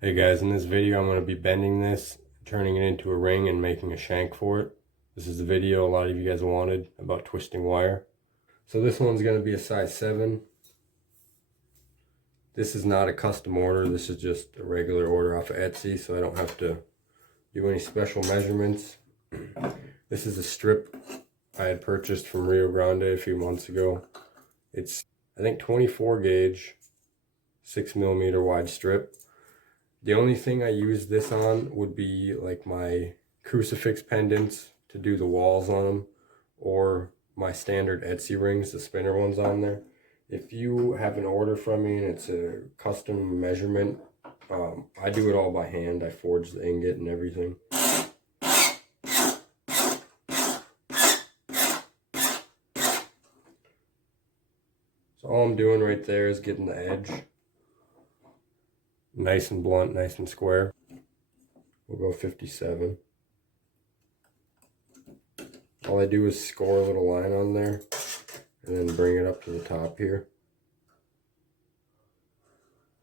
Hey guys, in this video I'm going to be bending this, turning it into a ring and making a shank for it. This is the video a lot of you guys wanted about twisting wire. So this one's going to be a size 7. This is not a custom order, this is just a regular order off of Etsy, so I don't have to do any special measurements. This is a strip I had purchased from Rio Grande a few months ago. It's, I think, 24 gauge, 6mm wide strip. The only thing I use this on would be like my crucifix pendants to do the walls on them, or my standard Etsy rings, the spinner ones on there. If you have an order from me and it's a custom measurement, I do it all by hand. I forge the ingot and everything. So all I'm doing right there is getting the edge nice and blunt, nice and square. We'll go 57. All I do is score a little line on there and then bring it up to the top here.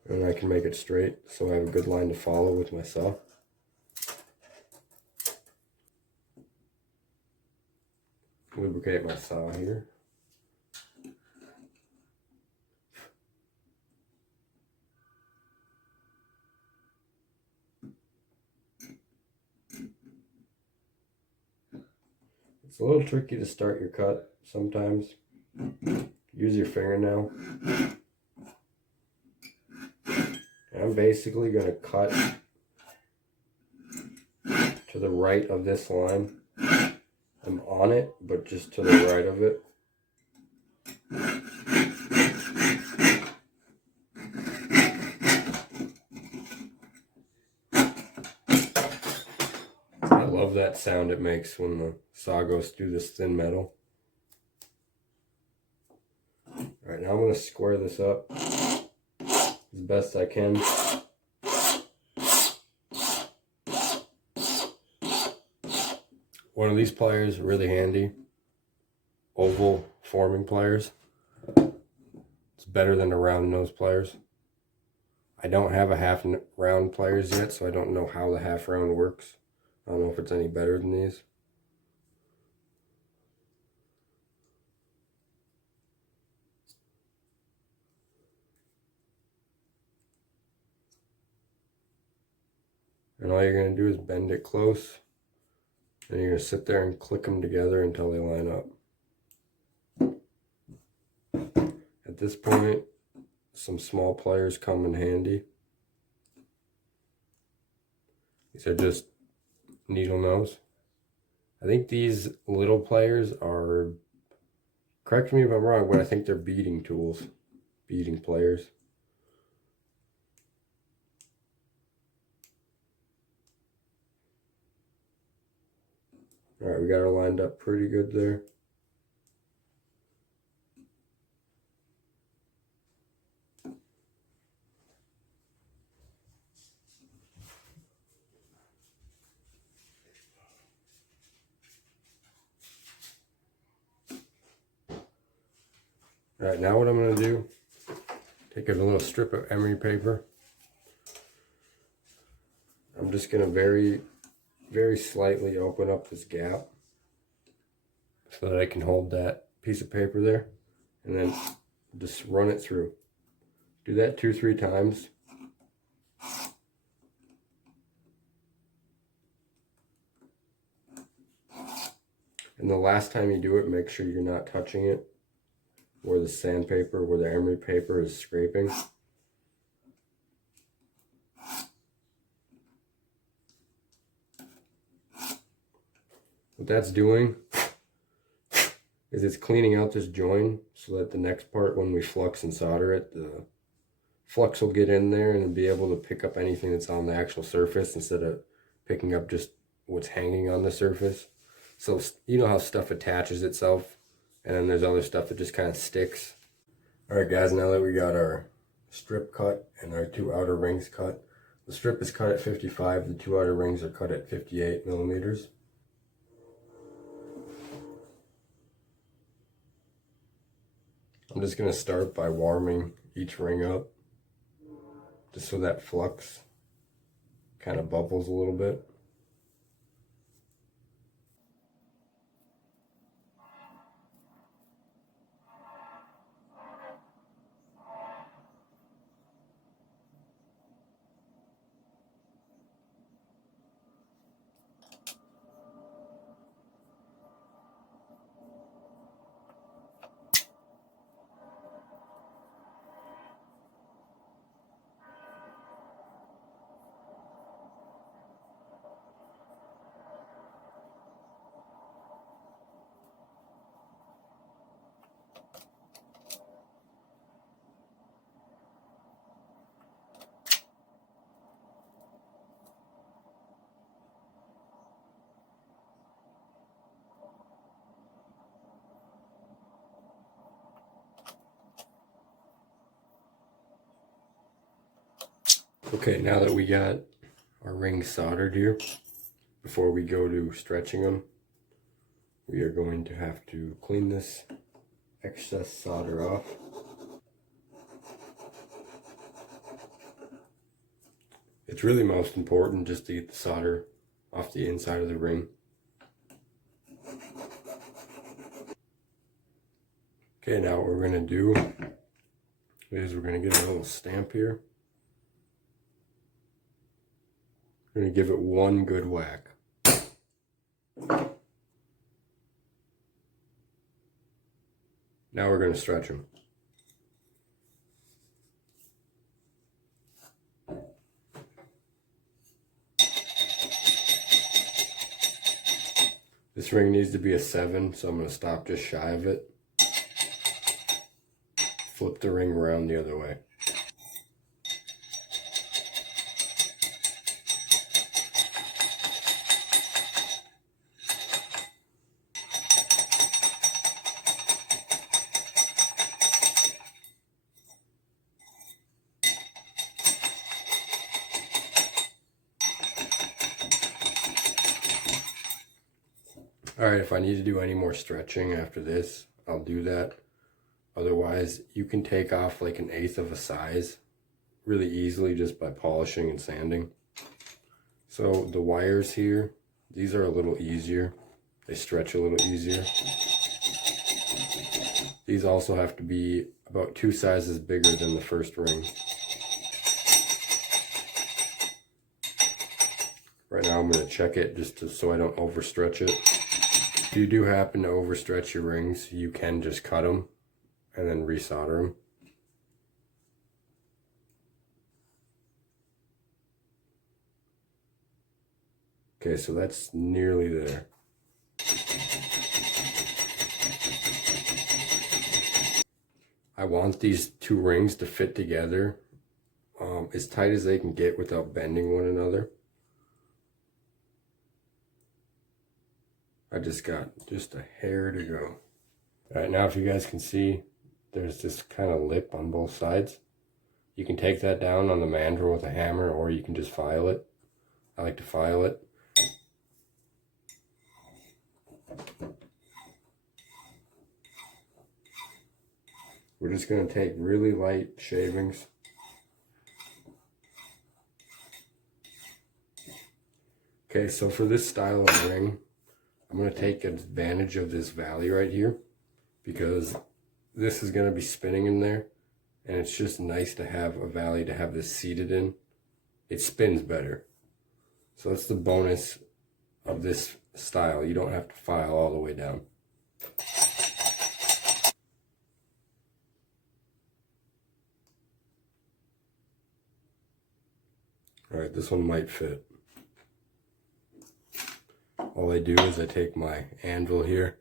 And I can make it straight so I have a good line to follow with my saw. Lubricate my saw here. It's a little tricky to start your cut sometimes. Use your fingernail. And I'm basically going to cut to the right of this line. I'm on it, but just to the right of it. I love that sound it makes when the saw goes through this thin metal. Alright, now I'm going to square this up as best I can. One of these pliers, really handy. Oval forming pliers. It's better than the round nose pliers. I don't have a half round pliers yet, so I don't know how the half round works. I don't know if it's any better than these. And all you're going to do is bend it close. And you're going to sit there and click them together until they line up. At this point, some small pliers come in handy. These are just needle nose. I think these little pliers are, correct me if I'm wrong, but I think they're beading tools, beading pliers. Alright, we got her lined up pretty good there. Alright, now what I'm going to do, take a little strip of Emory paper. I'm just going to very slightly open up this gap so that I can hold that piece of paper there, and then just run it through. Do that 2-3 times. And the last time you do it, make sure you're not touching it where the sandpaper, where the Emory paper is scraping. What that's doing is it's cleaning out this joint so that the next part, when we flux and solder it, the flux will get in there and be able to pick up anything that's on the actual surface instead of picking up just what's hanging on the surface. So you know how stuff attaches itself, and then there's other stuff that just kind of sticks. Alright guys, now that we got our strip cut and our 2 outer rings cut, the strip is cut at 55, the 2 outer rings are cut at 58mm. I'm just going to start by warming each ring up, just so that flux kind of bubbles a little bit. Okay, now that we got our rings soldered here, before we go to stretching them, we are going to have to clean this excess solder off. It's really most important just to get the solder off the inside of the ring. Okay, now what we're going to do is we're going to get a little stamp here. We're going to give it one good whack. Now we're going to stretch them. This ring needs to be a 7, so I'm going to stop just shy of it. Flip the ring around the other way. Alright, if I need to do any more stretching after this, I'll do that. Otherwise, you can take off like 1/8 of a size really easily just by polishing and sanding. So the wires here, these are a little easier. They stretch a little easier. These also have to be about 2 sizes bigger than the first ring. Right now I'm going to check it so I don't overstretch it. If you do happen to overstretch your rings, you can just cut them and then resolder them. Okay, so that's nearly there. I want these 2 rings to fit together as tight as they can get without bending one another. I just got a hair to go. Alright, now if you guys can see, there's this kind of lip on both sides. You can take that down on the mandrel with a hammer, or you can just file it. I like to file it. We're just going to take really light shavings. Okay, so for this style of ring, I'm going to take advantage of this valley right here, because this is going to be spinning in there, and it's just nice to have a valley to have this seated in. It spins better. So that's the bonus of this style. You don't have to file all the way down. Alright, this one might fit. All I do is I take my anvil here.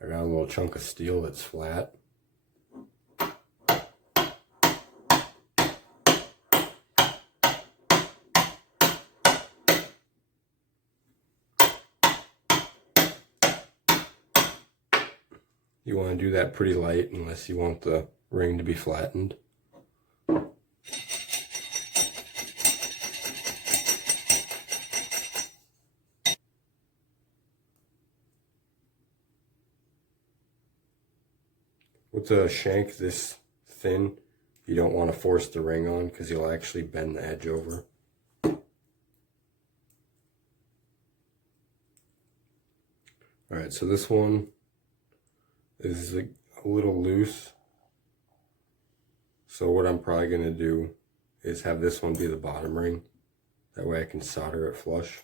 I got a little chunk of steel that's flat. You want to do that pretty light unless you want the ring to be flattened. With a shank this thin, you don't want to force the ring on because you'll actually bend the edge over. Alright, so this one is a little loose. So what I'm probably going to do is have this one be the bottom ring. That way I can solder it flush.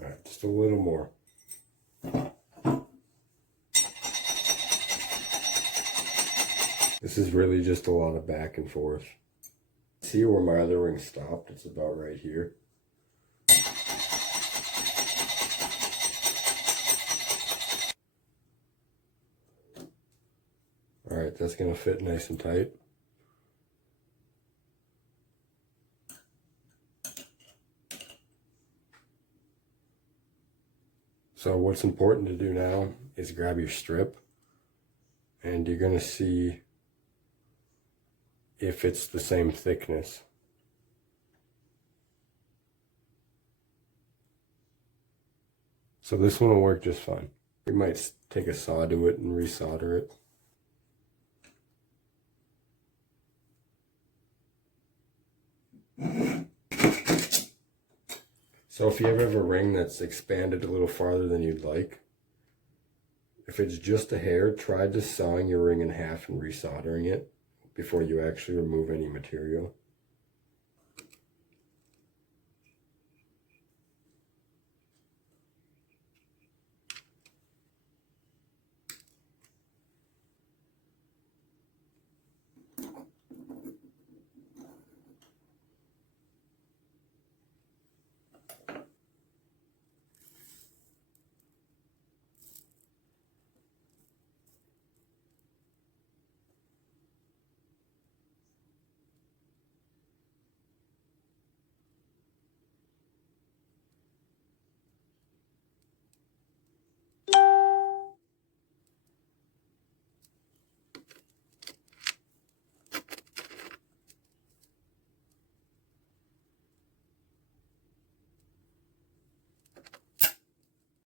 Alright, just a little more. This is really just a lot of back and forth. See where my other ring stopped? It's about right here. Alright, that's going to fit nice and tight. So what's important to do now is grab your strip, and you're going to see if it's the same thickness. So this one will work just fine. We might take a saw to it and resolder it. So if you ever have a ring that's expanded a little farther than you'd like, if it's just a hair, try just sawing your ring in half and resoldering it before you actually remove any material.